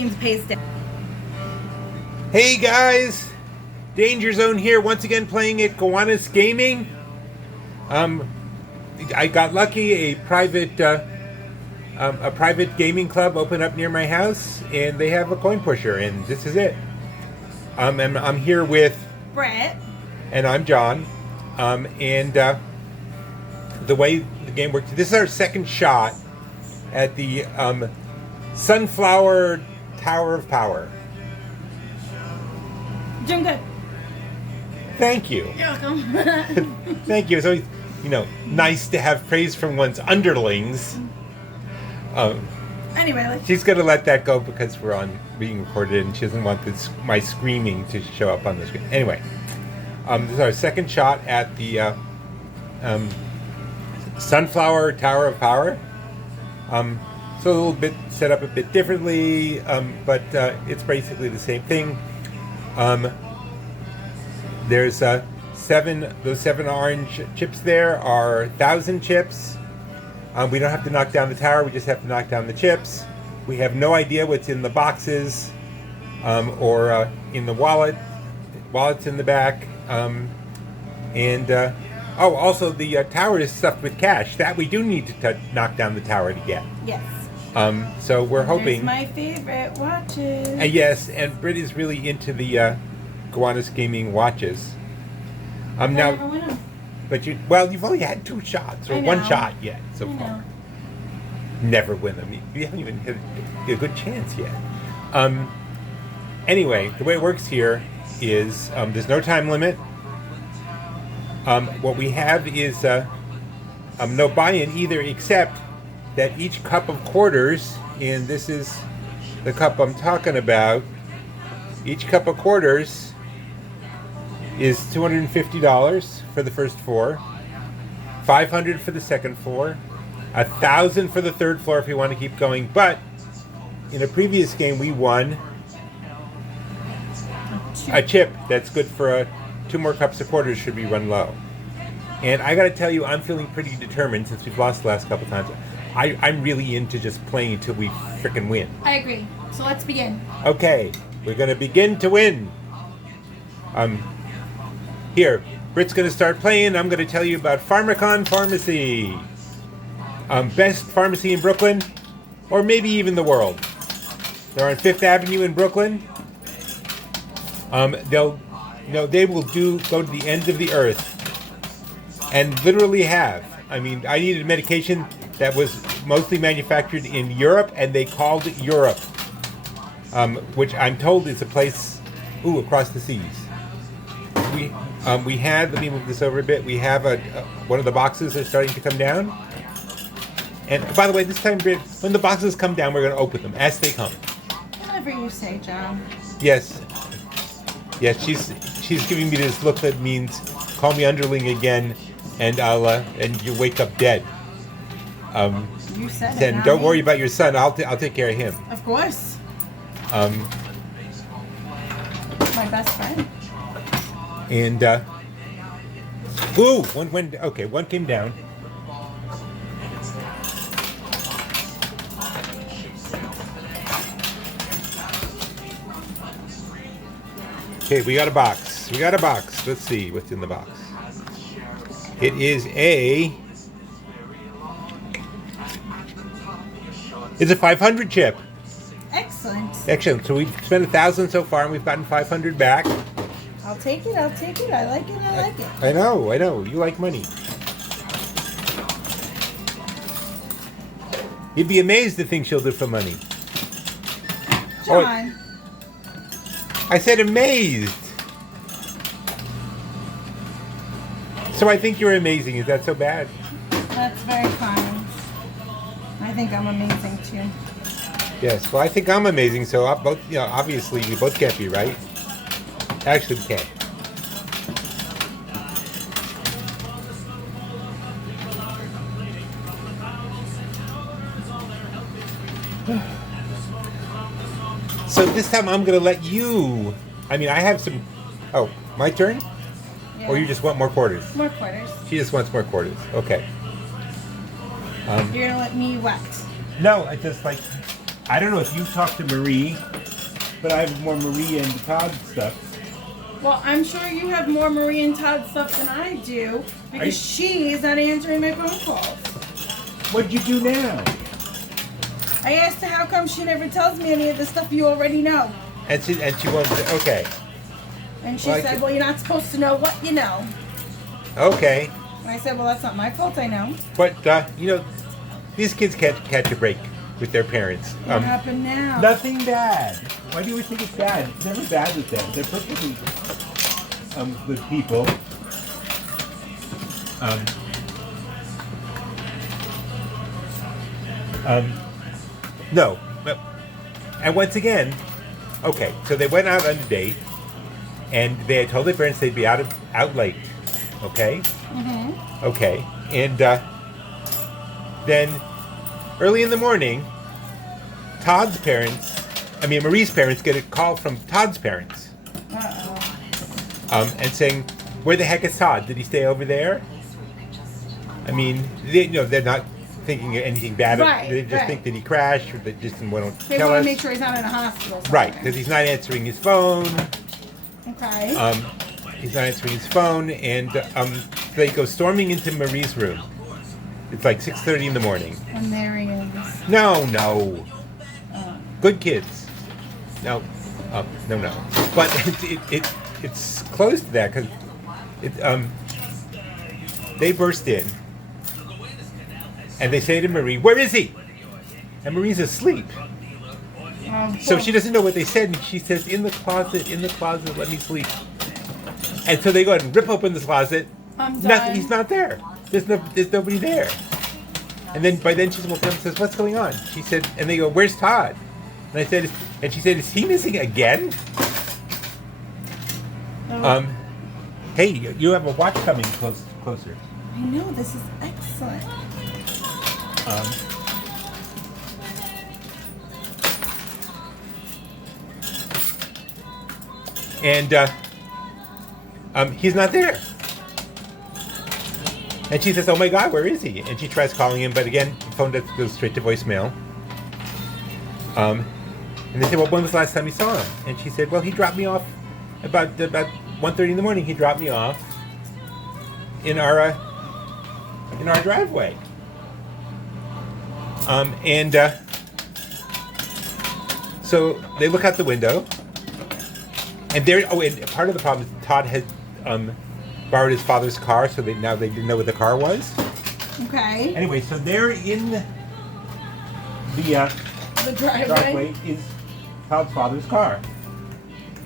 Games pays down. Hey guys, Danger Zone here once again playing at Gowanus Gaming. I got lucky. A private gaming club opened up near my house, and they have a coin pusher, and this is it. And I'm here with Brett. And I'm John. And the way the game works, this is our second shot at the Sunflower Tower of Power. Doing good. Thank you. You're welcome. Thank you. It's always, nice to have praise from one's underlings. Anyway, She's going to let that go because we're being recorded, and she doesn't want my screaming to show up on the screen. Anyway, this is our second shot at the Sunflower Tower of Power. So a little bit set up a bit differently, but it's basically the same thing. There's those seven orange chips there are 1,000 chips. We don't have to knock down the tower, we just have to knock down the chips. We have no idea what's in the boxes or in the wallet. Wallet's in the back. Also the tower is stuffed with cash. That we do need to knock down the tower to get. yes. So we're hoping. There's my favorite watches. Yes, and Britt is really into the Gowanus Gaming watches. Now, but you've only had 2 shots or 1 shot yet so far. Never win them. You haven't even had a good chance yet. Anyway, the way it works here is there's no time limit. What we have is no buy-in either, except that each cup of quarters, and this is the cup I'm talking about, each cup of quarters is $250 for the first 4, $500 for the second 4, $1,000 for the third floor if you want to keep going. But in a previous game we won a chip that's good for 2 more cups of quarters should we run low. And I got to tell you, I'm feeling pretty determined since we've lost the last couple times. I'm really into just playing until we frickin' win. I agree. So let's begin. Okay, we're gonna begin to win. Here, Britt's gonna start playing. I'm gonna tell you about Pharmacon Pharmacy. Best pharmacy in Brooklyn, or maybe even the world. They're on 5th Avenue in Brooklyn. They will go to the ends of the earth, and literally have. I mean, I needed medication that was mostly manufactured in Europe, and they called it Europe, which I'm told is a place, across the seas. We had, let me move this over a bit, we have one of the boxes are starting to come down. And by the way, this time, Britt, when the boxes come down, we're going to open them as they come. Whatever you say, John. Yes. Yes, she's giving me this look that means, call me underling again, and and you wake up dead. You said it. Then don't worry about your son. I'll take care of him. Of course. My best friend. And one came down. Okay, we got a box. Let's see what's in the box. It is It's a 500 chip. Excellent. Excellent. So we've spent 1,000 so far, and we've gotten 500 back. I'll take it. I like it. I know. You like money. You'd be amazed the things she'll do for money. John. I said amazed. So I think you're amazing. Is that so bad? That's very kind. I think I'm amazing too. Yes. Well, I think I'm amazing. So obviously we both can't be right. Actually, we can't. So this time I'm going to let you. I have some. Oh, my turn? Yeah. Or you just want more quarters? More quarters. She just wants more quarters. Okay. You're going to let me what? No, I just like. I don't know if you talked to Marie, but I have more Marie and Todd stuff. Well, I'm sure you have more Marie and Todd stuff than I do because she is not answering my phone calls. What'd you do now? I asked her how come she never tells me any of the stuff you already know. And she won't say, okay. And she said, well, you're not supposed to know what you know. Okay. And I said, well, that's not my fault, I know. But, these kids can't catch a break with their parents. What happened now? Nothing bad. Why do you always think it's bad? It's never bad with them. They're perfectly good people. No. And once again, okay, so they went out on a date, and they had told their parents they'd be out late. Okay? Mm-hmm. Okay. And then early in the morning, Marie's parents get a call from Todd's parents. Uh-oh. And saying, where the heck is Todd? Did he stay over there? I mean, they're not thinking anything bad. They just think that he crashed, or they just didn't want to They tell want us. to make sure he's not in a hospital somewhere. Right, because he's not answering his phone. Okay. He's not answering his phone, and they go storming into Marie's room. It's like 6:30 in the morning. And there he is. No. Good kids. No. No. But it's close to that because they burst in and they say to Marie, "Where is he?" And Marie's asleep. So she doesn't know what they said, and she says, in the closet, let me sleep. And so they go ahead and rip open the closet. I'm done. He's not there. There's nobody there. And then by then she's woken up and says, "What's going on?" She said, and they go, "Where's Todd?" And she said, "Is he missing again?" Oh. Hey, you have a watch coming closer. I know, this is excellent. And he's not there. And she says, "Oh my God, where is he?" And she tries calling him, but again, the phone goes straight to voicemail. And they say, "Well, when was the last time you saw him?" And she said, "Well, he dropped me off about 1:30 in the morning. He dropped me off in our driveway." So they look out the window, and and part of the problem is Todd had borrowed his father's car, so they didn't know what the car was. Okay. Anyway, so they're in the driveway is Todd's father's car,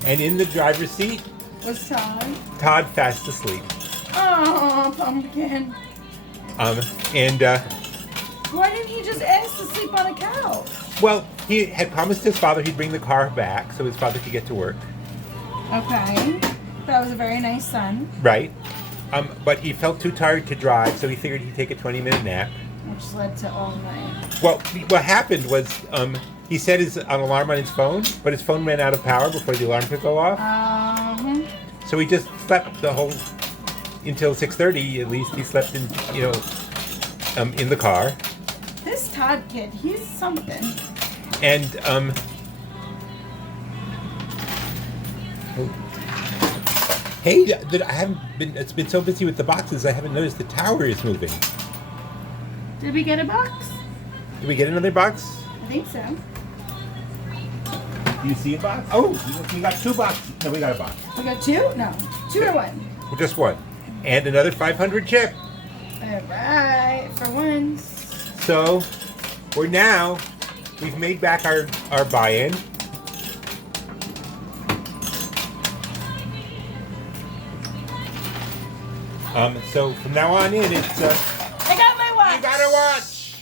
and in the driver's seat was Todd. Todd fast asleep. Oh, pumpkin. Why didn't he just ask to sleep on a couch? Well, he had promised his father he'd bring the car back so his father could get to work. Okay. That was a very nice son. Right. But he felt too tired to drive, so he figured he'd take a 20-minute nap. Which led to all night. Well, what happened was he set an alarm on his phone, but his phone ran out of power before the alarm could go off. So he just slept until 6:30. At least he slept in the car. This Todd kid, he's something. And hey, I haven't been. It's been so busy with the boxes, I haven't noticed the tower is moving. Did we get a box? Did we get another box? I think so. Do you see a box? Oh, we got 2 boxes. No, we got a box. We got 2? No. 2 or 1? Well, just 1. And another 500 chip. Alright, for once. So, we've made back our buy-in. So from now on in, it's I got my watch! you got a watch!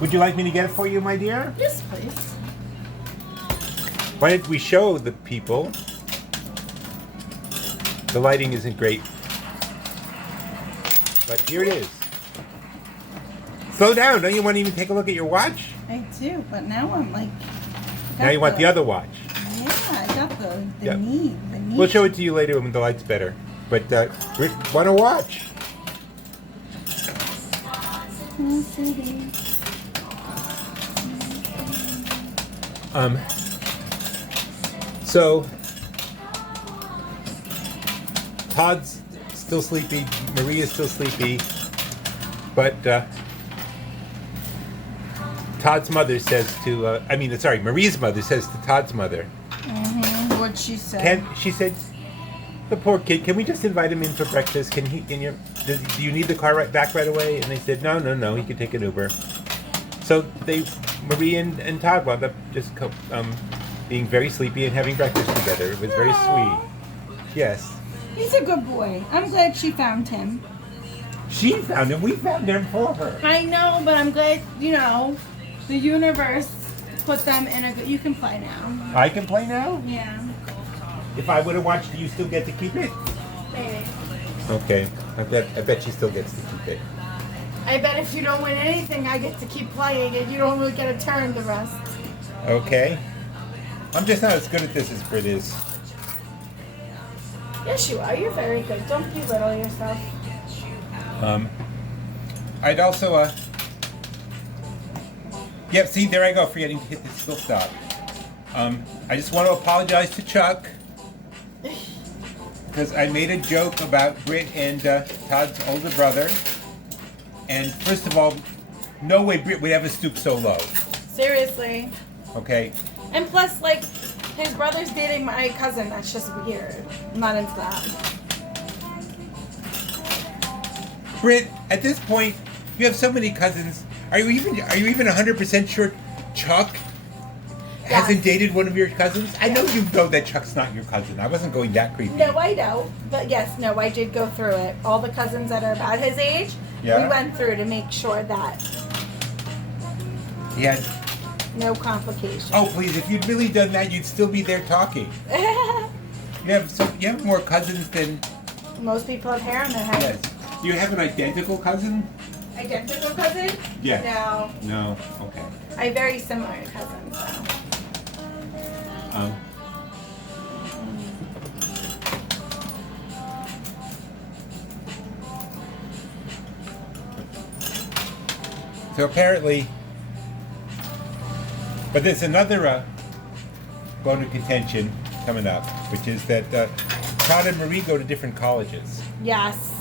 Would you like me to get it for you, my dear? Yes, please. Why don't we show the people? The lighting isn't great. But here it is. Slow down. Don't you want to even take a look at your watch? I do, but now I'm like... Now you want the other watch. Yeah, I got the Yep. need. We'll show it to you later when the light's better. But want to watch? So Todd's still sleepy. Maria's still sleepy. But Todd's mother says to, Maria's mother says to Todd's mother. What'd she say? She said, the poor kid, can we just invite him in for breakfast? Do you need the car back right away? And they said, no, he can take an Uber. So Maria and Todd wound up just being very sleepy and having breakfast together. It was very sweet. Yes. He's a good boy. I'm glad she found him. She found him. We found him for her. I know, but I'm glad, the universe put them in a good... You can play now. I can play now? Yeah. If I would have watched it, you still get to keep it? Maybe. Okay. I bet she still gets to keep it. I bet if you don't win anything, I get to keep playing it. You don't really get a turn the rest. Okay. I'm just not as good at this as Britt is. Yes, you are. You're very good. Don't belittle yourself. I'd also, Yep, see, there I go, forgetting to hit the skill stop. I just want to apologize to Chuck. Because I made a joke about Britt and Todd's older brother. And first of all, no way Britt would ever stoop so low. Seriously. Okay? And plus, his brother's dating my cousin. That's just weird. I'm not into that. Britt, at this point, you have so many cousins. Are you even 100% sure Chuck hasn't dated one of your cousins? I know you know that Chuck's not your cousin. I wasn't going that creepy. No, I know. But yes, no, I did go through it. All the cousins that are about his age, we went through to make sure that no complications. Oh, please, if you'd really done that, you'd still be there talking. You have more cousins than... Most people have hair on their head. Yes. Do you have an identical cousin? Identical cousin? Yeah. No. No. Okay. I have very similar cousins, so. So apparently, but there's another bone of contention coming up, which is that Todd and Marie go to different colleges. Yes.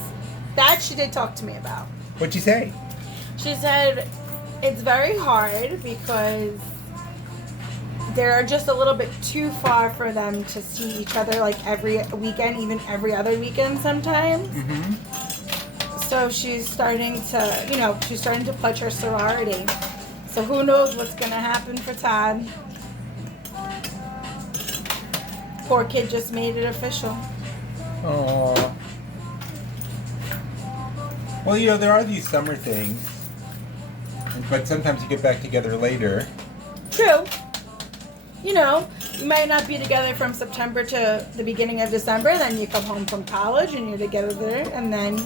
That she did talk to me about. What'd she say? She said it's very hard because they're just a little bit too far for them to see each other every weekend, even every other weekend sometimes. Mm-hmm. So she's starting to pledge her sorority. So who knows what's going to happen for Todd. Poor kid just made it official. Aww. Well, there are these summer things, but sometimes you get back together later. True. You might not be together from September to the beginning of December, then you come home from college and you're together there, and then...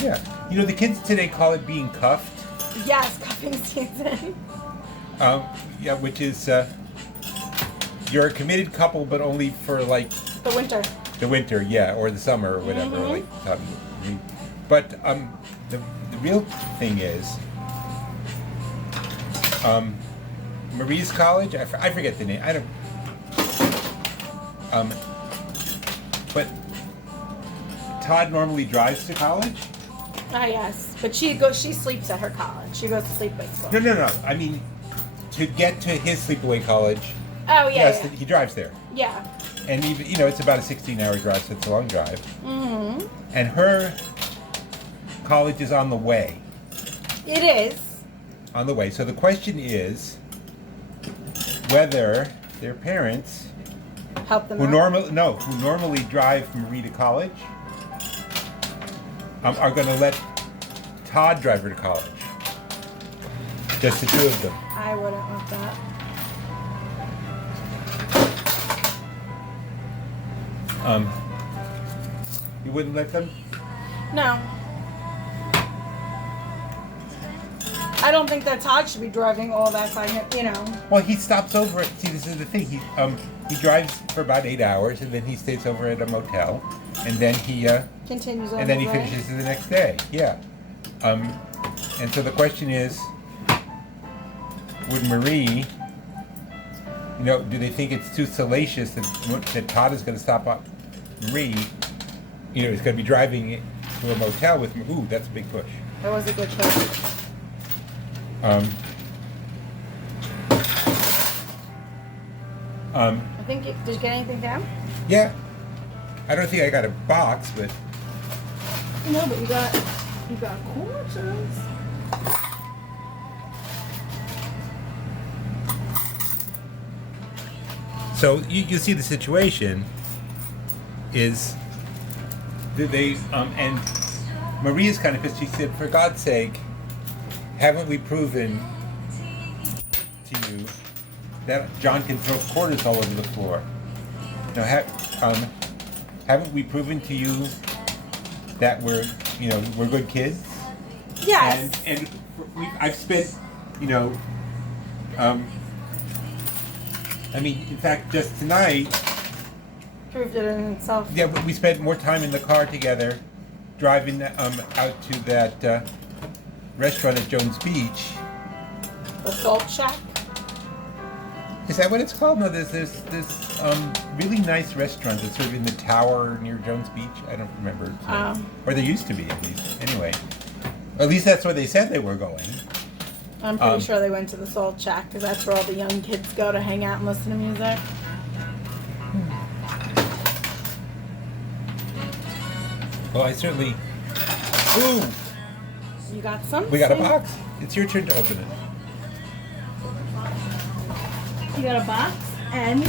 Yeah. The kids today call it being cuffed. Yes, cuffing season. Yeah, which is, you're a committed couple, but only for, The winter. The winter, yeah, or the summer, or whatever. Mm-hmm. But the real thing is, Marie's college. I forget the name. I don't. But Todd normally drives to college. Ah, yes, but she sleeps at her college. She goes to sleepaway school. No. I mean, to get to his sleepaway college. Oh yeah. Yes, yeah. he drives there. Yeah. And even it's about a 16-hour drive, so it's a long drive. Mm-hmm. And her college is on the way. It is. On the way. So the question is whether their parents Help them who out. who normally drive Marie to college are going to let Todd drive her to college. Just the two of them. I wouldn't want that. You wouldn't let them? No. I don't think that Todd should be driving all that time, Well, he stops over. See, this is the thing. He drives for about 8 hours, and then he stays over at a motel, and then he Continues on and then he his way. finishes the next day. Yeah. And so the question is, would Marie You know, do they think it's too salacious that Todd is going to stop up Marie? You know, he's going to be driving to a motel with. Ooh, that's a big push. That was a good choice. I think did you get anything down? Yeah. I don't think I got a box, but No, but you got quarters. so you see the situation is that they and Maria's kind of pissed. She said, "For God's sake, haven't we proven to you that John can throw quarters all over the floor? Now, haven't we proven to you that we're good kids?" Yes. And I've spent, I mean, in fact, just tonight, Proved it in itself. yeah, we spent more time in the car together, driving out to that restaurant at Jones Beach. The Salt Shack. Is that what it's called? No, there's this really nice restaurant that's sort of in the tower near Jones Beach. I don't remember its name. Or there used to be, at least. Anyway, at least that's where they said they were going. I'm pretty sure they went to the Salt Shack because that's where all the young kids go to hang out and listen to music. Well, I certainly. Ooh, You got something? we got a box. It's your turn to open it. You got a box and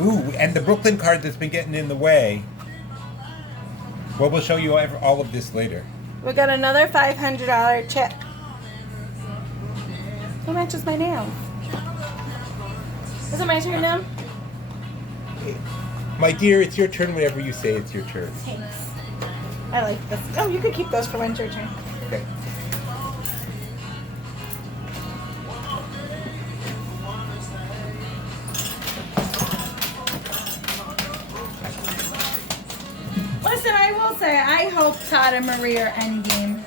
Ooh, and the Brooklyn card that's been getting in the way. Well, we'll show you all of this later. we got another $500 chip. It matches my nails. Is it my turn now? My dear, it's your turn whenever you say it's your turn. Thanks. I like this. Oh, you could keep those for when it's your turn. Okay. Listen, I will say, I hope Todd and Marie are endgame.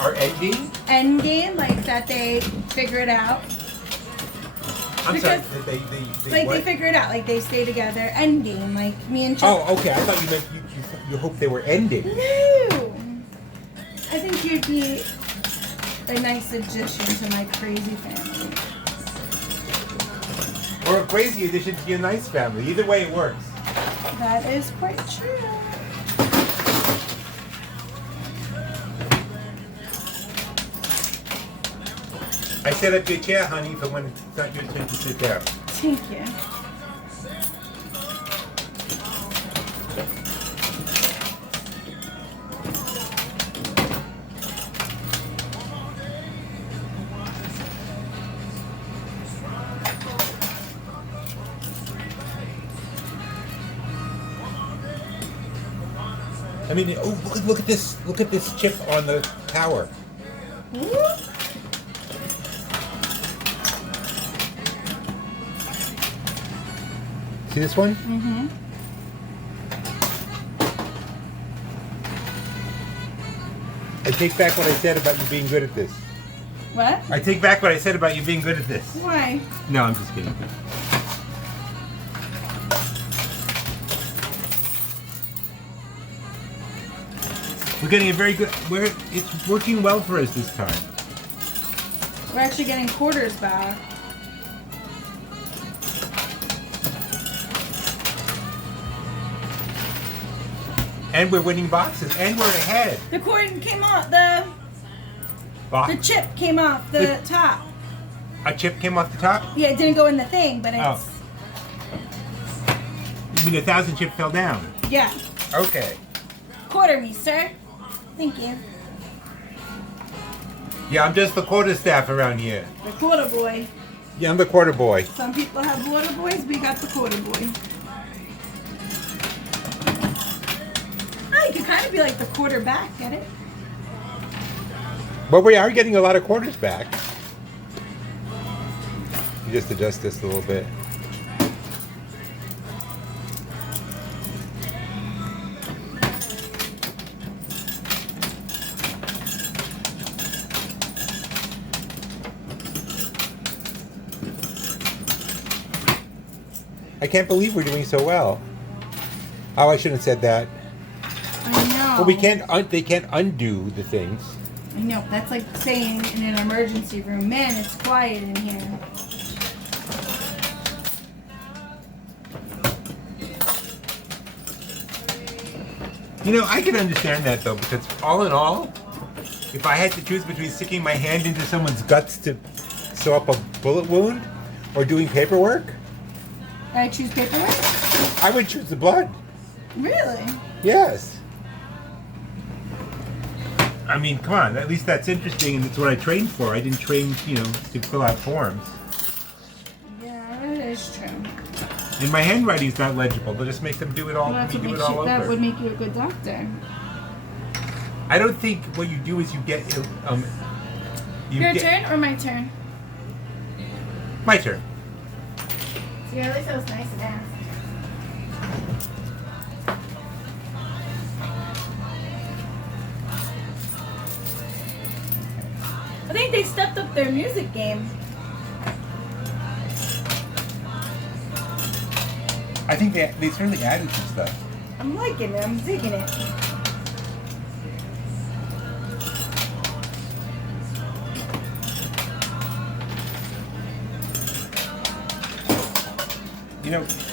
Our ending? Endgame, like that they figure it out. I'm sorry. Because- They Like what? they figure it out, like they stay together. Endgame, like me and Chuck. Oh, okay. I thought you meant you hope they were ending. No! I think you'd be a nice addition to my crazy family. Or a crazy addition to your nice family. Either way, it works. That is quite true. I set up your chair, honey, for when it's not your turn to sit down. Thank you. I mean, oh, look at this! Look at this chip on the tower. See this one? Mm-hmm. I take back what I said about you being good at this. What? I take back what I said about you being good at this. Why? No, I'm just kidding. We're getting a very good. It's working well for us this time. We're actually getting quarters back. And we're winning boxes, and we're ahead. The cord came off. The Box. chip came off the top. A chip came off the top? Yeah, it didn't go in the thing, but it's Oh. You mean 1,000 chip fell down? yeah. Okay. Quarter me, sir. Thank you. Yeah, I'm just the quarterstaff around here. The quarter boy. Yeah, I'm the quarter boy. Some people have water boys. We got the quarter boy. Oh, you could kind of be like the quarterback. Get it? But we are getting a lot of quarters back. You just adjust this a little bit. I can't believe we're doing so well. Oh, I shouldn't have said that. I know. Well, we can't. They can't undo the things. I know. That's like saying in an emergency room, man, it's quiet in here. You know, I can understand that though, because all in all, if I had to choose between sticking my hand into someone's guts to sew up a bullet wound or doing paperwork, I choose paperwork? I would choose the blood. Really? Yes. I mean, come on. At least that's interesting, and it's what I trained for. I didn't train, to fill out forms. Yeah, that is true. And my handwriting's not legible. They'll just make them do it all. Well, that's what do makes it all that over. would make you a good doctor. I don't think what you do is you get. Your turn or my turn? My turn. See, at least I was nice and asked. I think they stepped up their music game. I think they certainly added some stuff. I'm liking it. I'm digging it.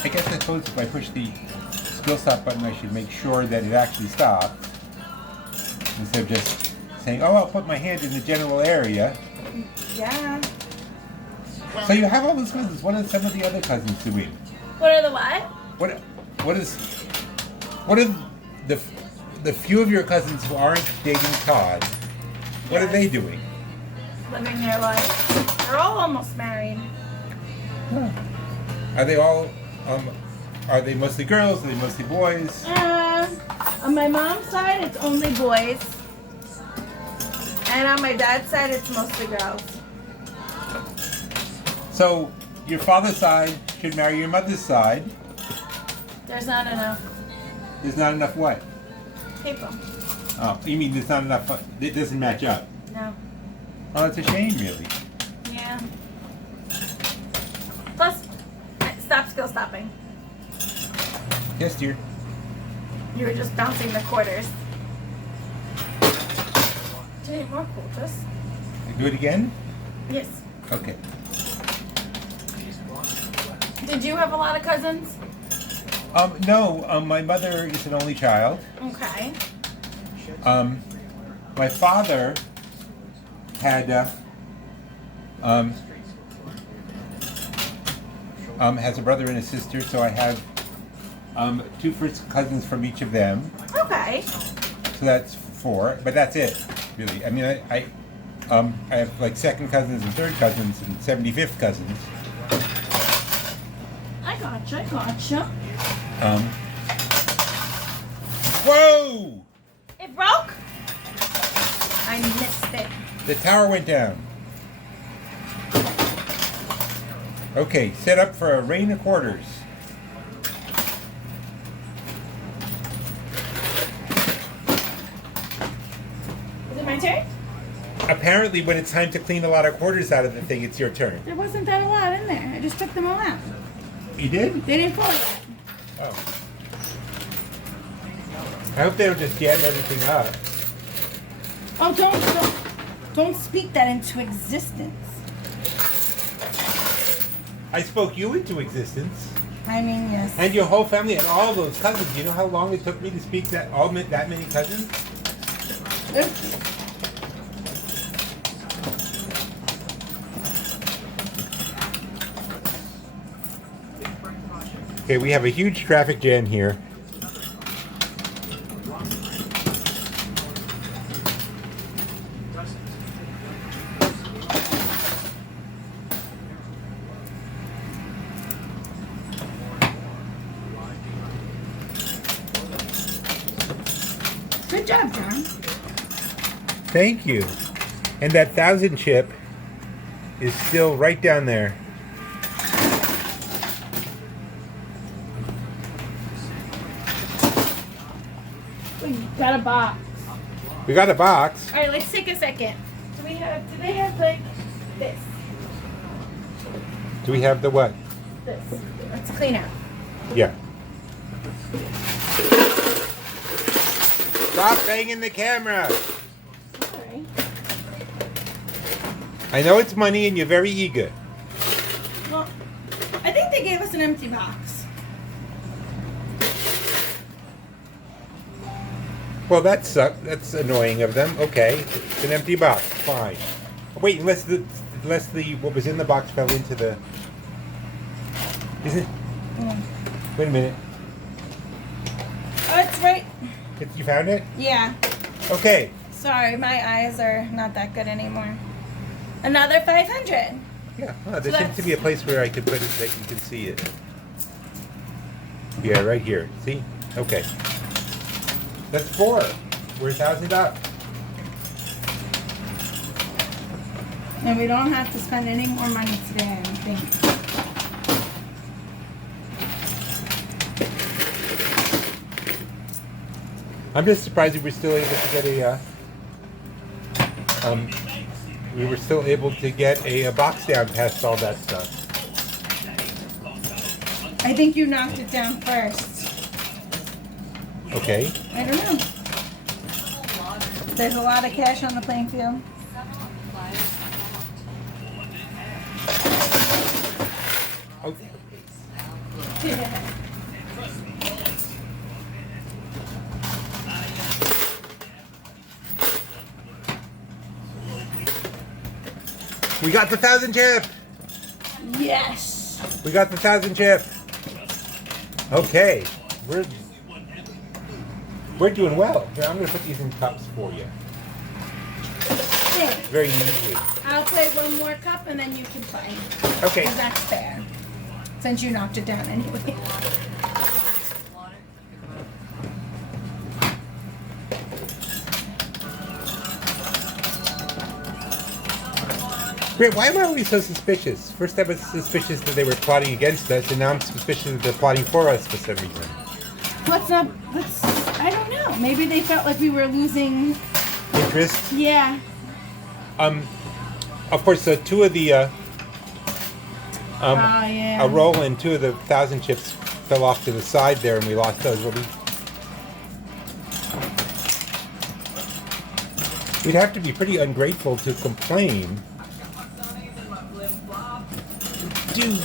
I guess I suppose if I push the skill stop button, I should make sure that it actually stops. Instead of just saying, oh, I'll put my hand in the general area. Yeah. So you have all those cousins. What are some of the other cousins doing? What are the what? What are the few of your cousins who aren't dating Todd? What are they doing? Living their life. They're all almost married. Are they all? Are they mostly girls? Are they mostly boys? On my mom's side, it's only boys. And on my dad's side, it's mostly girls. So your father's side should marry your mother's side. There's not enough There's not enough what? people. Oh, you mean there's not enough? It doesn't match up. No. Oh, that's a shame, really. Yeah. Plus, stop skill stopping. Yes, dear. You were just bouncing the quarters. Do you need more quarters? Do it again? Yes. Okay. Did you have a lot of cousins? No. My mother is an only child. Okay. My father had has a brother and a sister, so I have two first cousins from each of them. Okay. So that's 4, but that's it, really. I mean, I have like second cousins and third cousins and 75th cousins. I gotcha. Whoa! It broke? I missed it. The tower went down. Okay, set up for a rain of quarters. Is it my turn? Apparently, when it's time to clean a lot of quarters out of the thing, it's your turn. There wasn't that a lot in there. I just took them all out. You did? They didn't fall yet. Oh. I hope they don't just jam everything up. Oh, don't speak that into existence. I spoke you into existence. I mean, yes. And your whole family and all those cousins. You know how long it took me to speak that many cousins? Okay, we have a huge traffic jam here. Good job, John. Thank you. And that 1,000 chip is still right down there. We got a box. We got a box. All right, let's take a second. Do they have like this? Do we have the what? this. Let's clean out. Yeah. Stop banging the camera. Sorry. I know it's money and you're very eager. Well, I think they gave us an empty box. Well, that sucked. That's annoying of them. Okay, it's an empty box. Fine. Wait, unless the what was in the box fell into the. Is it? Wait a minute. Oh, it's right. You found it? Yeah. Okay. Sorry, my eyes are not that good anymore. Another 500. Yeah. Well, there So seems to be a place where I could put it that you can see it. Yeah, right here. See? Okay. That's 4. We're 1,000 up. And we don't have to spend any more money today, I don't think. I'm just surprised we were still able to get a box down past all that stuff. I think you knocked it down first. Okay. I don't know. There's a lot of cash on the playing field. Okay. We got the 1,000 chip. Yes. We got the 1,000 chip. Okay. We're doing well. Here, I'm going to put these in cups for you. Thanks. Very easily. I'll play one more cup and then you can play. Okay. 'Cause that's fair. Since you knocked it down anyway. Wait, why am I always so suspicious? First I was suspicious that they were plotting against us, and now I'm suspicious that they're plotting for us for some reason. I don't know. Maybe they felt like we were losing. Interest? Yeah. Of course, two of the, yeah. a roll and 2 of the 1,000 chips fell off to the side there, and we lost those. We'd have to be pretty ungrateful to complain. Dude.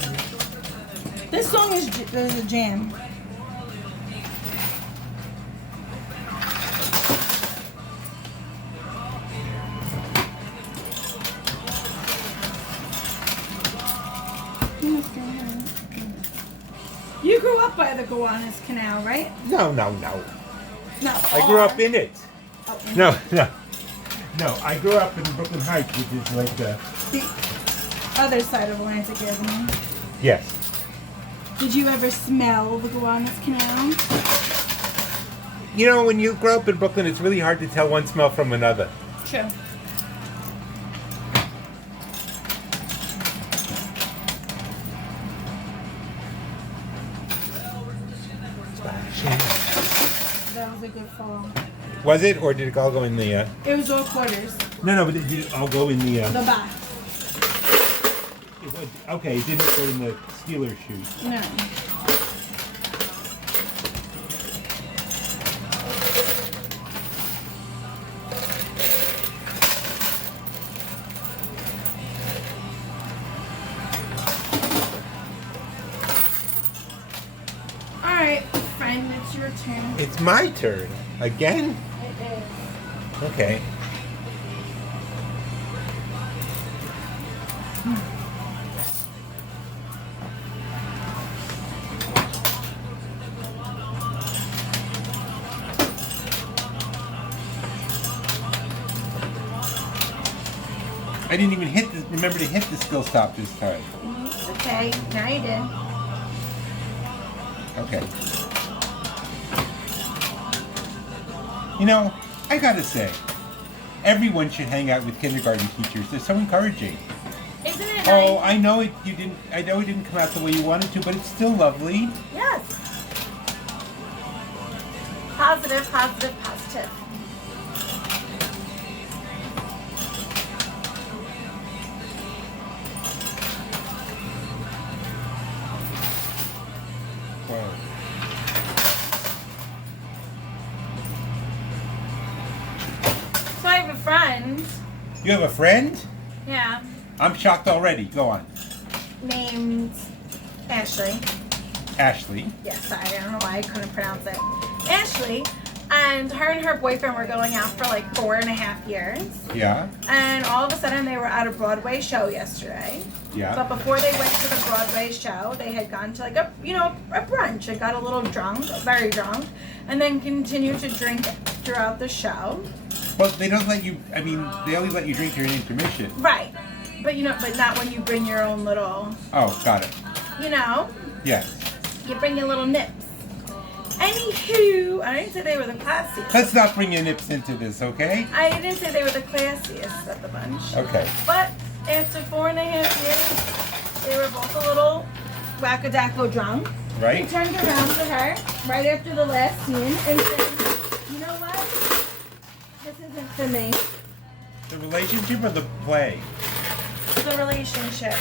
This song is a jam. You grew up by the Gowanus Canal, right? No. No. I grew up in it. Oh, No, I grew up in Brooklyn Heights, which is like the other side of Atlantic Avenue. Yes. Did you ever smell the Gowanus Canal? You know, when you grow up in Brooklyn, it's really hard to tell one smell from another. True. That was a good fall. Was it, or did it all go in the? It was all quarters. No, but did it all go in the? The back. Okay, it didn't go in the Steelers chute. No. All right, friend, it's your turn. It's my turn again. It is. Okay. I didn't even remember to hit the skill stop this time. It's okay. Now you did. Okay. You know, I gotta say, everyone should hang out with kindergarten teachers. They're so encouraging. Isn't it nice? Oh, I know it didn't come out the way you wanted to, but it's still lovely. Yes. Positive, positive, positive. You have a friend? Yeah. I'm shocked already. Go on. Named Ashley. Ashley. Yes, sorry, I don't know why I couldn't pronounce it. Ashley. And her boyfriend were going out for like 4.5 years. Yeah. And all of a sudden they were at a Broadway show yesterday. Yeah. But before they went to the Broadway show, they had gone to like a brunch and got a little drunk, very drunk, and then continued to drink throughout the show. Well, they don't let you. I mean, they only let you drink during intermission. Right. But but not when you bring your own little. Oh, got it. Yes. You bring your little nips. Anywho, I didn't say they were the classiest. Let's not bring your nips into this, okay? I didn't say they were the classiest of the bunch. Okay. But after 4.5 years, they were both a little wackadoodle drunk. Right. He turned around to her right after the last scene and said, "You know what? This isn't for me." The relationship or the play? The relationship.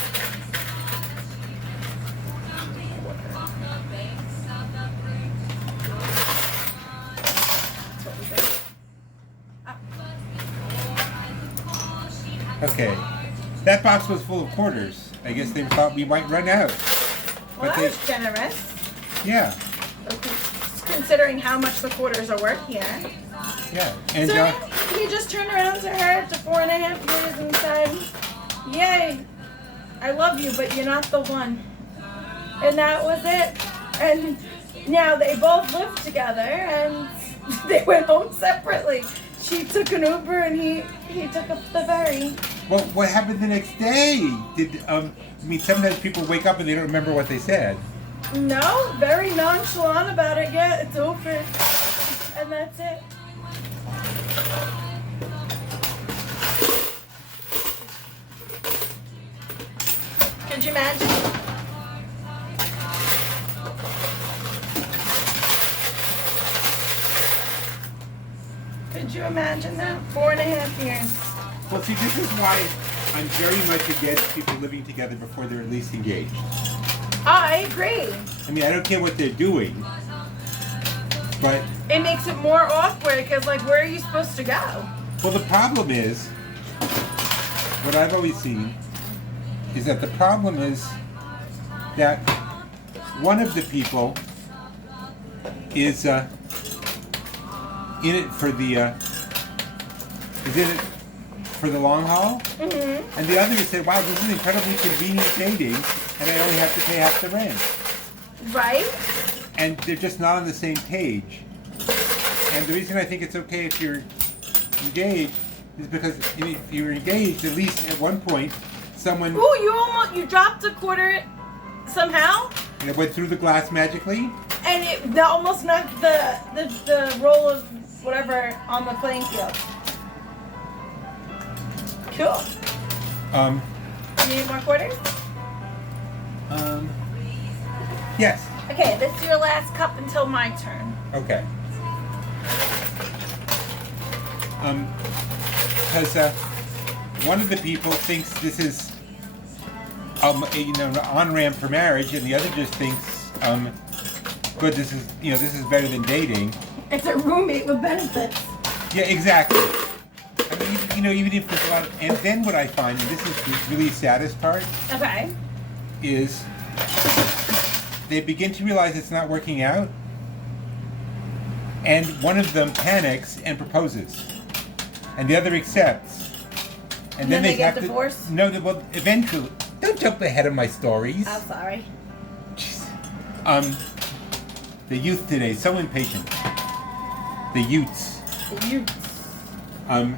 Okay. That box was full of quarters. I guess they thought we might run out. Well, But that was generous. Yeah. Considering how much the quarters are worth here. Yeah. And So he just turned around to her after 4.5 years and said, "Yay, I love you, but you're not the one." And that was it. And now they both live together and they went home separately. She took an Uber and he took the ferry. well, what happened the next day? I mean, sometimes people wake up and they don't remember what they said. No, very nonchalant about it. Yeah, it's over. And that's it. Could you imagine? Could you imagine that? 4.5 years. Well, see, this is why I'm very much against people living together before they're at least engaged. I agree. I mean, I don't care what they're doing, but It makes it more awkward because, like, where are you supposed to go? well, the problem is what I've always seen is that the problem is that one of the people is in it for the long haul, Mm-hmm. and the other said, "Wow, this is incredibly convenient dating, and I only have to pay half the rent." Right? And they're just not on the same page. And the reason I think it's okay if you're engaged is because if you're engaged, at least at one point, someone Ooh, you dropped a quarter somehow, went through the glass magically. and it almost knocked the roll of whatever on the playing field. Cool. You need more quarters? Yes. Okay, this is your last cup until my turn. Okay. Because one of the people thinks this is an on-ramp for marriage, and the other just thinks, good, this is better than dating. It's a roommate with benefits. Yeah, exactly. I mean, even if there's a lot of, and then what I find, and this is the really saddest part, Okay. is they begin to realize it's not working out, and one of them panics and proposes, and the other accepts, And then they get have divorced? to. No, well, eventually. Don't jump ahead of my stories. I'm sorry. Jeez. The youth today, so impatient. The youths. You. Um,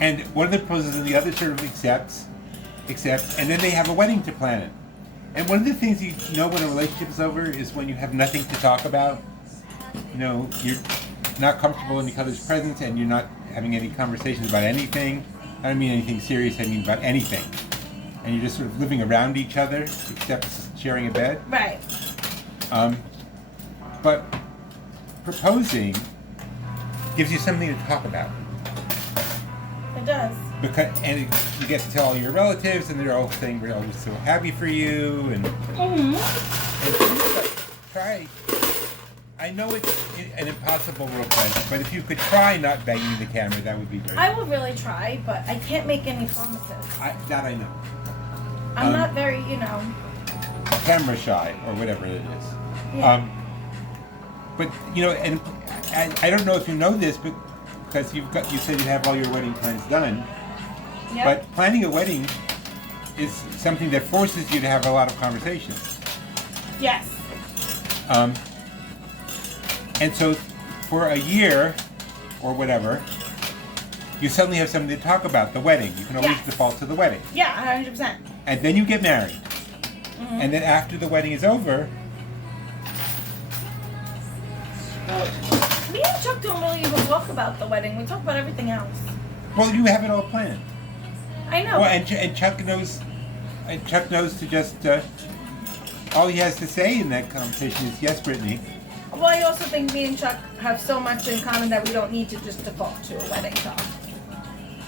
and one of the proposes and the other sort of accepts, and then they have a wedding to plan it. And one of the things you know when a relationship is over is when you have nothing to talk about. You know, you're not comfortable in each other's presence, and you're not having any conversations about anything. I don't mean anything serious, I mean about anything. And you're just sort of living around each other, except sharing a bed. Right. But proposing gives you something to talk about. It does. you get to tell all your relatives, and they're all saying we're always so happy for you, and try. I know it's an impossible request, but if you could try not banging the camera, that would be great. I will really try, but I can't make any promises. That I know. I'm not very, Camera shy or whatever it is. Yeah. But and I don't know if you know this, but because you said you have all your wedding plans done. Yep. But planning a wedding is something that forces you to have a lot of conversations. Yes. And so for a year or whatever, you suddenly have something to talk about, the wedding. You can always Yes. default to the wedding. Yeah, 100%. And then you get married. And then after the wedding is over, Me and Chuck don't really even talk about the wedding. We talk about everything else. well, you have it all planned. I know. Well, and Chuck knows. And Chuck knows to just. All he has to say in that conversation is, "Yes, Brittany." Well, I also think me and Chuck have so much in common that we don't need to just default to a wedding talk.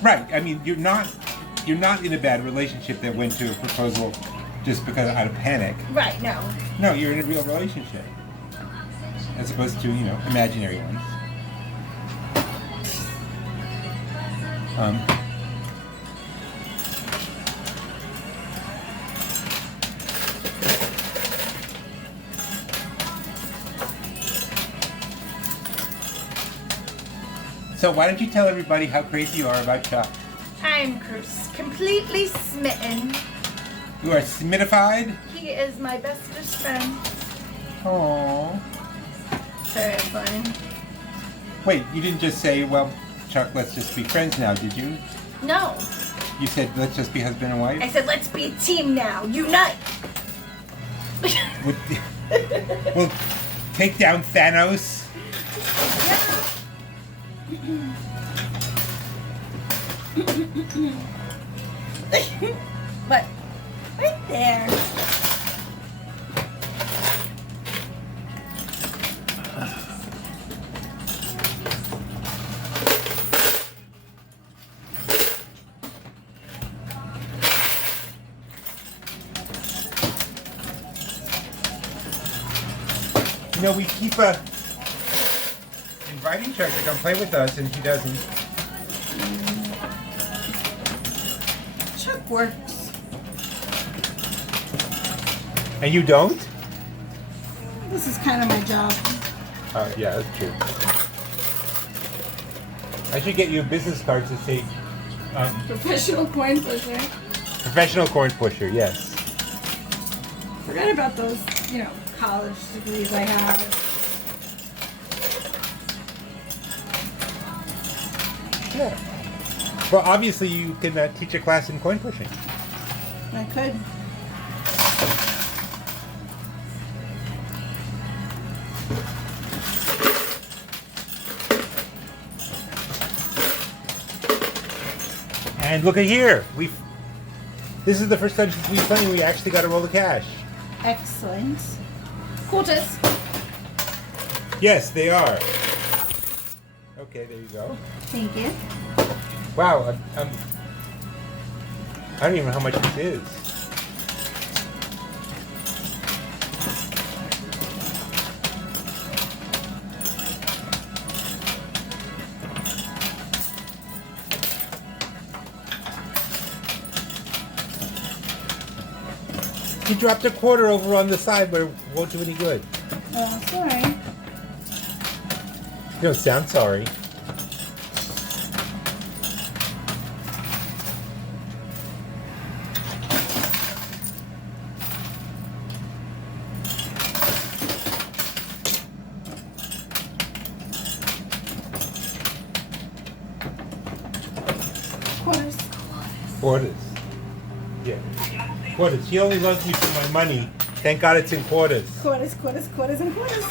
Right. I mean, you're not in a bad relationship that went to a proposal just because out of panic. Right, no. No, you're in a real relationship, as opposed to imaginary ones. So why don't you tell everybody how crazy you are about Chuck? I'm completely smitten. You are smitified? He is my bestest friend. Aww. Very funny. Wait, you didn't just say, well, Chuck, let's just be friends now, did you? No. You said, let's just be husband and wife? I said, let's be a team now. Unite. We'll take down Thanos. But right there. We keep inviting Chuck to come play with us, and he doesn't. Chuck works. And you don't? This is kind of my job. Yeah, that's true. I should get you a business card to say Professional coin pusher. professional corn pusher, yes. Forget about those, college degrees I have. Yeah. Well, obviously you can teach a class in coin pushing. I could. And look at here. This is the first time since we've played we actually got a roll of cash. Excellent. Quarters. Yes, they are. Okay, there you go. Thank you. Wow, I don't even know how much this is. You dropped a quarter over on the side where it won't do any good. Oh, sorry. You don't sound sorry. Quarters. Quarters. Yeah. Quarters. He only loves me for my money. Thank God it's in quarters. Quarters, quarters, quarters, and quarters.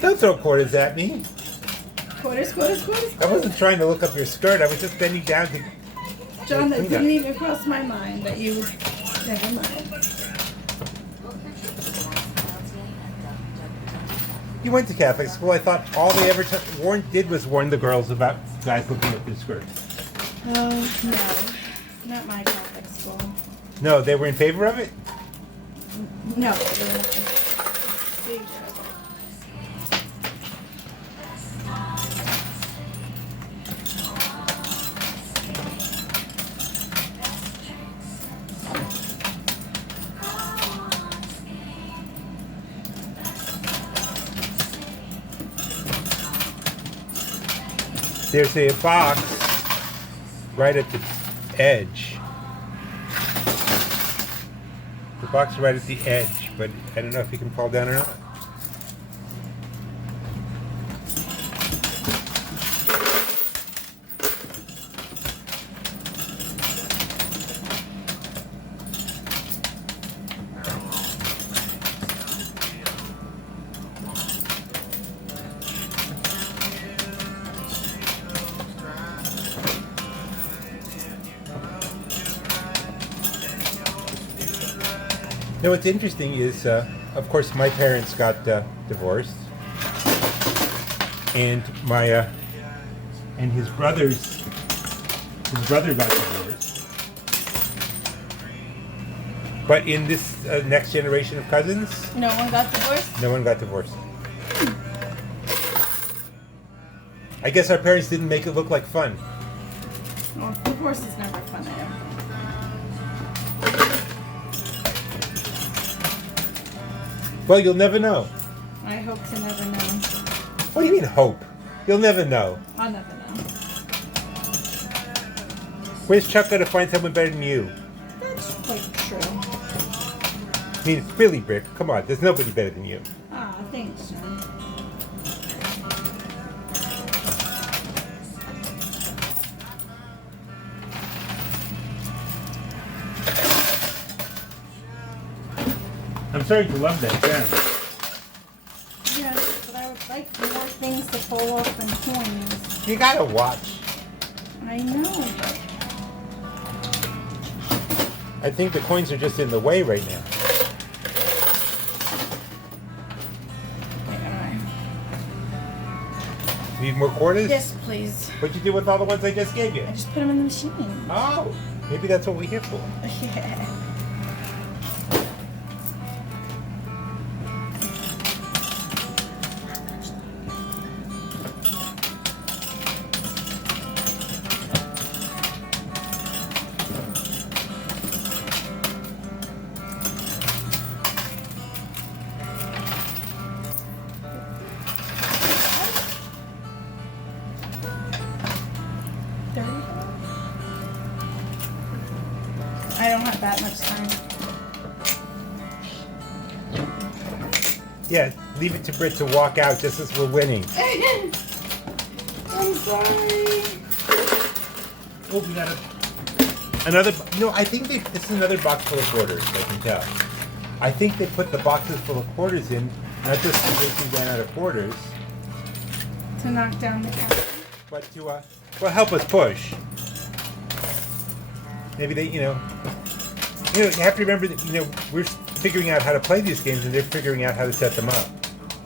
Don't throw quarters at me. Quarters, quarters, quarters. I wasn't trying to look up your skirt. I was just bending down to John, that Clean didn't up. even cross my mind that you would. Never mind. You went to Catholic school. I thought all they ever did was warn the girls about guys looking up their skirts. Oh, no. Not my Catholic school. No, they were in favor of it? No. There's a box right at the edge. The box right at the edge, but I don't know if you can fall down or not. You know, what's interesting is, of course, my parents got divorced, and and his brother got divorced. But in this next generation of cousins, No one got divorced? no one got divorced. I guess our parents didn't make it look like fun. Well, divorce is never fun, I don't think. Well, you'll never know. I hope to never know. What do you mean hope? You'll never know. I'll never know. Where's Chuck going to find someone better than you? That's quite true. I mean, really, Brick, come on. There's nobody better than you. Ah, thanks, John. I'm starting to love that sound. Yes, but I would like more things to fall off than coins. You gotta watch. I know, but I think the coins are just in the way right now. wait, am Need more quarters? I? Yes, please. What'd you do with all the ones I just gave you? I just put them in the machine. Oh, maybe that's what we're here for. Yeah. I don't have that much time. Yeah, leave it to Britt to walk out just as we're winning. I'm sorry. Oh, we got another. You know, I think this is another box full of quarters. I can tell. I think they put the boxes full of quarters in, not just in case we ran out of quarters, To knock down the counter. but to well, help us push. Maybe they, you have to remember that we're figuring out how to play these games, and they're figuring out how to set them up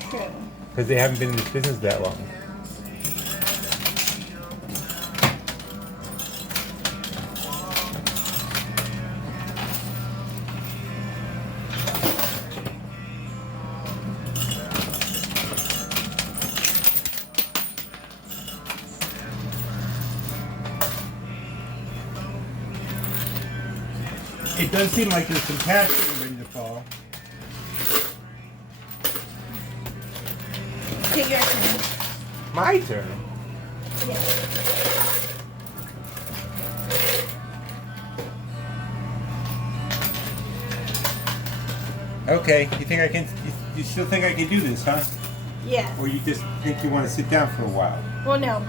True. because they haven't been in this business that long. It does seem like there's some cash getting ready to fall. Take your turn. My turn. Yeah. Okay, you think I can? You still think I can do this, huh? Yes. Or you just think you want to sit down for a while? Well, no.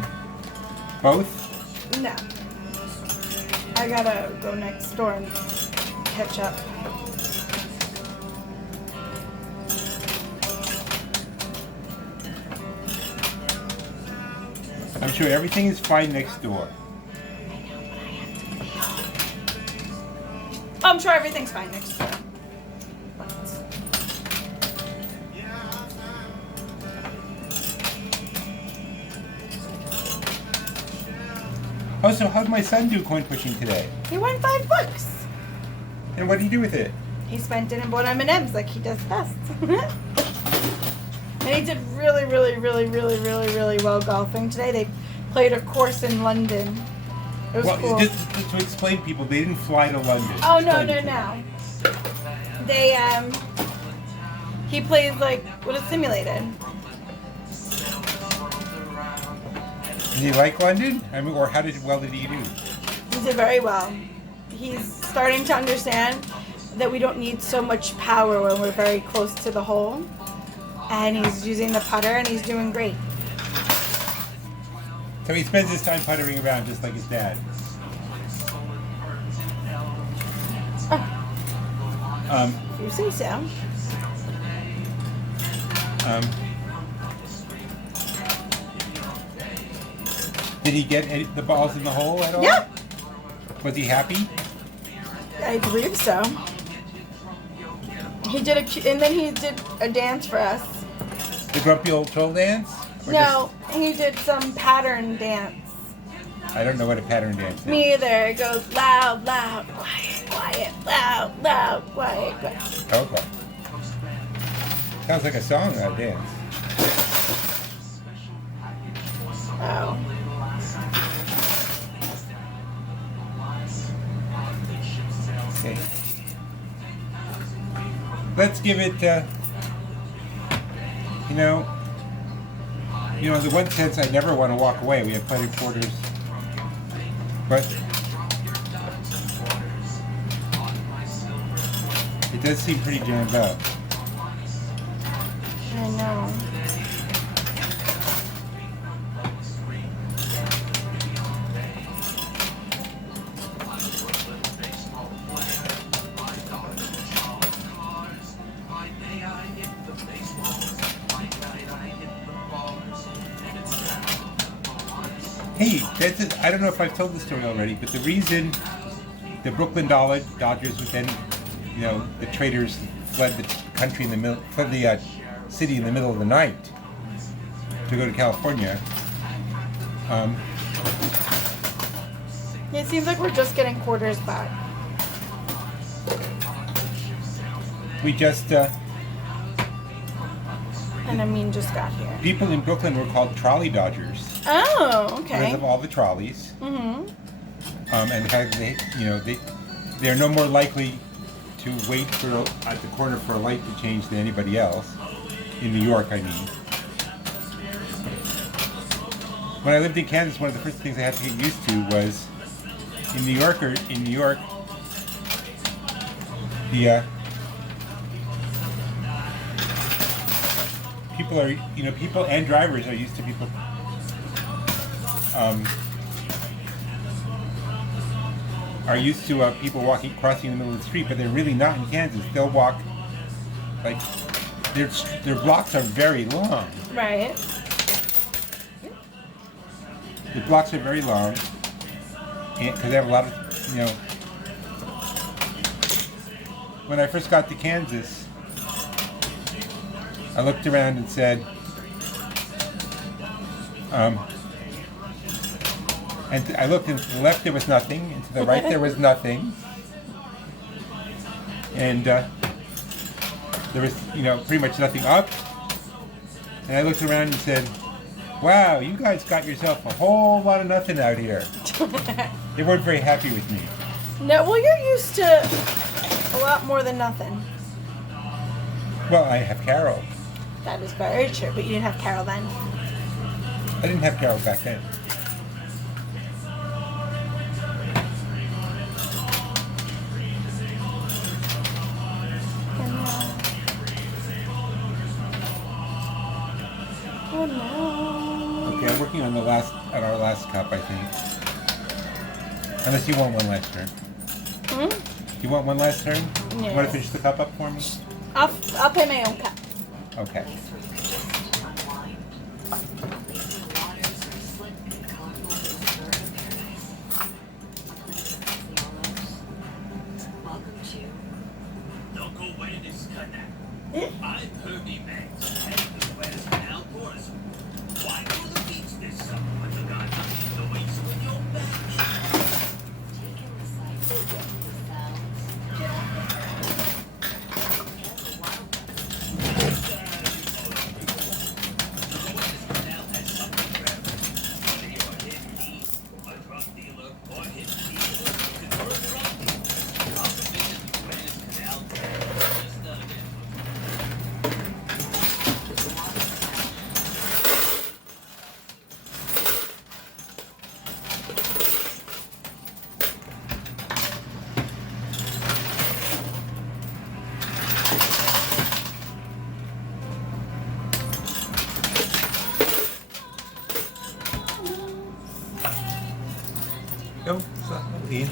Both? No. I gotta go next door and catch up. I'm sure everything is fine next door. I'm sure everything's fine next door. Oh, so how'd my son do coin pushing today? He won $5. And what did he do with it? He spent it and bought M&Ms like he does best. And he did really, really, really, really, really, really well golfing today. They played a course in London. It was cool. Just to explain, people, they didn't fly to London. Oh, no, Explain no, it to no. They, he plays like, what is simulated? Did he like London? I mean, or how did he do? He did very well. He's starting to understand that we don't need so much power when we're very close to the hole. And he's using the putter and he's doing great. So he spends his time puttering around just like his dad. If you say so. Did he get the balls in the hole at all? Yeah. Was he happy? I believe so. He did and then he did a dance for us. The grumpy old troll dance? Or No, he did some pattern dance. I don't know what a pattern dance is. Me either. It goes loud, loud, quiet, quiet, loud, loud, quiet, quiet. Okay. Sounds like a song, that dance. Oh. Okay. Let's give it, in the one sense, I never want to walk away. We have plenty of quarters. But it does seem pretty jammed up. I know. Hey, I don't know if I've told this story already, but the reason the Brooklyn Dodgers would then, the traders fled the country fled the city in the middle of the night to go to California. It seems like we're just getting quarters back. We just, And Amin just got here. people in Brooklyn were called trolley dodgers Oh, because okay. of all the trolleys. Mm-hmm. And the fact that they're no more likely to wait at the corner for a light to change than anybody else. In New York, I mean. When I lived in Kansas, one of the first things I had to get used to was in New York, people and drivers are used to people people crossing in the middle of the street, but they're really not in Kansas. They'll walk like their blocks are very long. Right. The blocks are very long because they have a lot of When I first got to Kansas, I looked around and said, and I looked, and to the left there was nothing, and to the right there was nothing, and there was, pretty much nothing up. And I looked around and said, "Wow, you guys got yourself a whole lot of nothing out here." They weren't very happy with me. No, well, you're used to a lot more than nothing. Well, I have Carol. That is very true, but you didn't have Carol then. I didn't have Carol back then. Oh no. Okay, I'm working on our last cup, I think. Unless you want one last turn. You want one last turn? Yeah. You want to finish the cup up for me? I'll pay my own cup. Okay. I'm Herbie Banks, head of the Suez Canal Tourism. Why go to the beach this summer when you got nothing to waste with your back? Go in.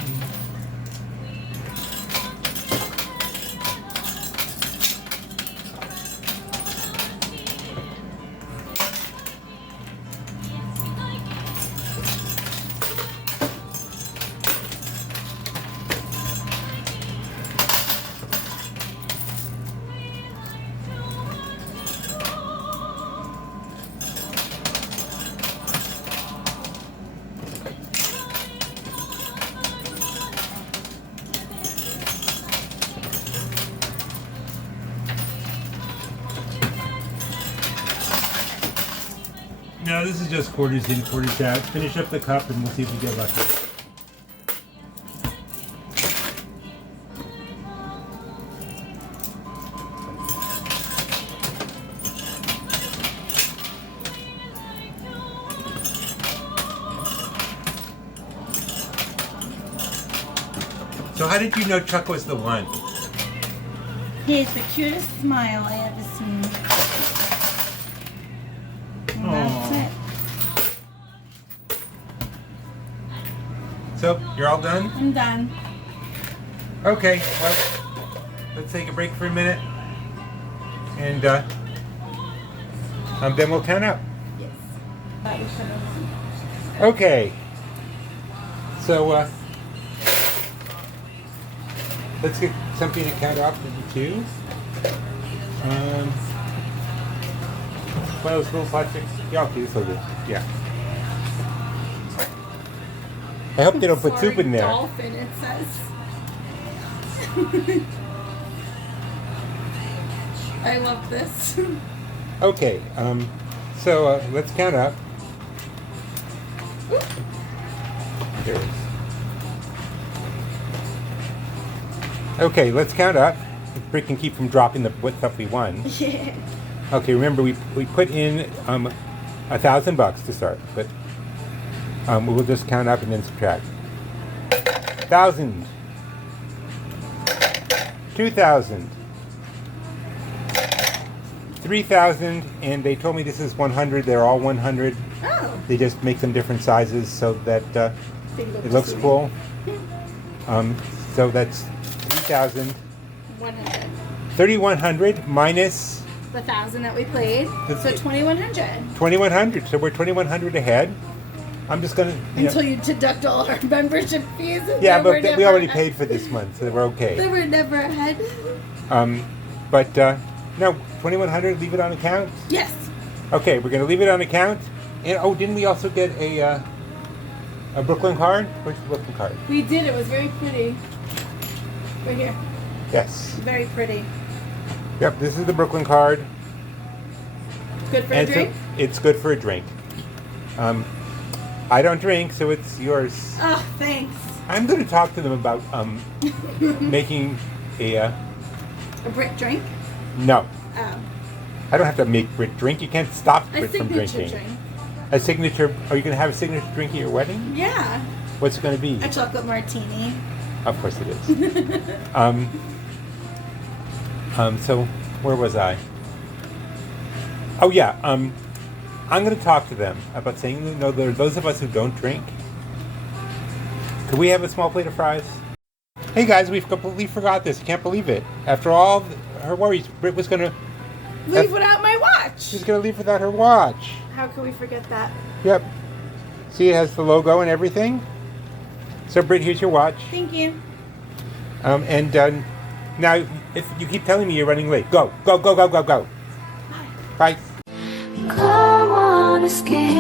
No, this is just quarters in, quarters out. Finish up the cup and we'll see if we get lucky. So how did you know Chuck was the one? He has the cutest smile I ever seen. And that's it. So, you're all done? I'm done. Okay, well, let's take a break for a minute. And then we'll count up. Yes. That was kind of... Okay. So, let's get something to count off into two. One of those little plastics. Yeah, okay, this will do. Yeah. I hope they don't put soup in there. Dolphin, it says. I love this. Okay, so let's count up. There it is. Okay, let's count up. Brick can keep from dropping what stuff we won. Yeah. Okay, remember we put in $1,000 to start, but we'll just count up and then subtract. 1,000, 2,000, 3,000, and they told me this is 100. They're all 100. Oh. They just make them different sizes so that it looks cool. So that's 3,000. 100. 3,100 minus The 1,000 that we played. That's So it. 2,100. 2,100. So we're 2,100 ahead. I'm just gonna. Until you deduct all our membership fees. And Yeah, then we're but we never already ahead. paid for this month, so we're okay. Then we're never ahead. But no, 2,100. Leave it on account. Yes. Okay, we're gonna leave it on account. And oh, didn't we also get a Brooklyn card? Where's the Brooklyn card? We did. It was very pretty. Right here. Yes. Very pretty. Yep. This is the Brooklyn card. Good for a And so drink. it's good for a drink. I don't drink, so it's yours. Oh, thanks. I'm going to talk to them about making a. A Brit drink? No, Oh. I don't have to make Brit drink. You can't stop A Brit from signature drinking. drink. A signature. Are you going to have a signature drink at your wedding? Yeah. What's it going to be? A chocolate martini. Of course it is. So where was I? Oh yeah. I'm going to talk to them about saying, you know, there are those of us who don't drink. Could we have a small plate of fries? Hey guys, we've completely forgot this. I can't believe it. After all her worries, Britt was going to. Leave without my watch. She's going to leave without her watch. How can we forget that? Yep. See, it has the logo and everything. So Britt, here's your watch. Thank you. And Now, if you keep telling me you're running late, go, go, go, go, go, go. Bye. Come on, escape.